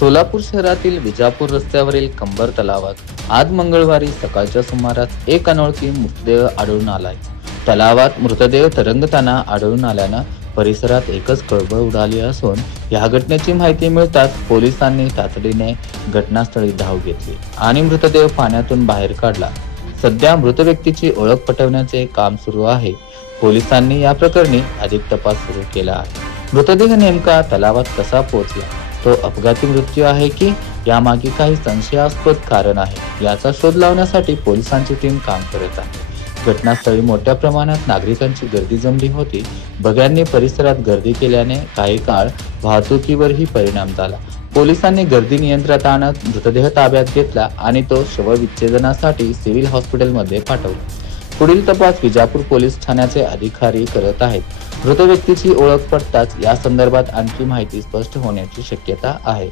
सोलापूर शहरातील विजापूर रस्त्यावरील कंबर तलावात आज मंगळवारी सकाळच्या सुमारास एक अनोळखी मृतदेह आढळून आलाय। तलावात मृतदेह तरंगताना आढळून आल्यानं परिसरात एकच खळबळ उडाली असून या घटनेची माहिती मिळताच पोलिसांनी तातडीने घटनास्थळी धाव घेतली आणि मृतदेह पाण्यातून बाहेर काढला। सध्या मृत व्यक्तीची ओळख पटवण्याचे काम सुरू आहे। पोलिसांनी या प्रकरणी अधिक तपास सुरू केला आहे। मृतदेह नेमका तलावात कसा पोहोचला, तो अपघाती मृत्यू आहे की यामागे काही संशयास्पद कारण आहे, याचा शोध लावण्यासाठी पोलिसांची टीम काम करत आहे। घटनास्थळी मोठ्या प्रमाणात नागरिकांची गर्दी जमली होती। बघ्यांनी परिसरात गर्दी केल्याने काही काळ वाहतुकीवरही परिणाम झाला। पोलिसांनी गर्दी नियंत्रणात आणत मृतदेह ताब्यात घेतला आणि तो शवविच्छेदनासाठी सिव्हिल हॉस्पिटलमध्ये पाठवला। पुढील तपास विजापूर पोलीस ठाण्याचे अधिकारी करत आहेत। मृत व्यक्तीची ओळख पडताच या संदर्भात आणखी माहिती स्पष्ट होण्याची शक्यता आहे।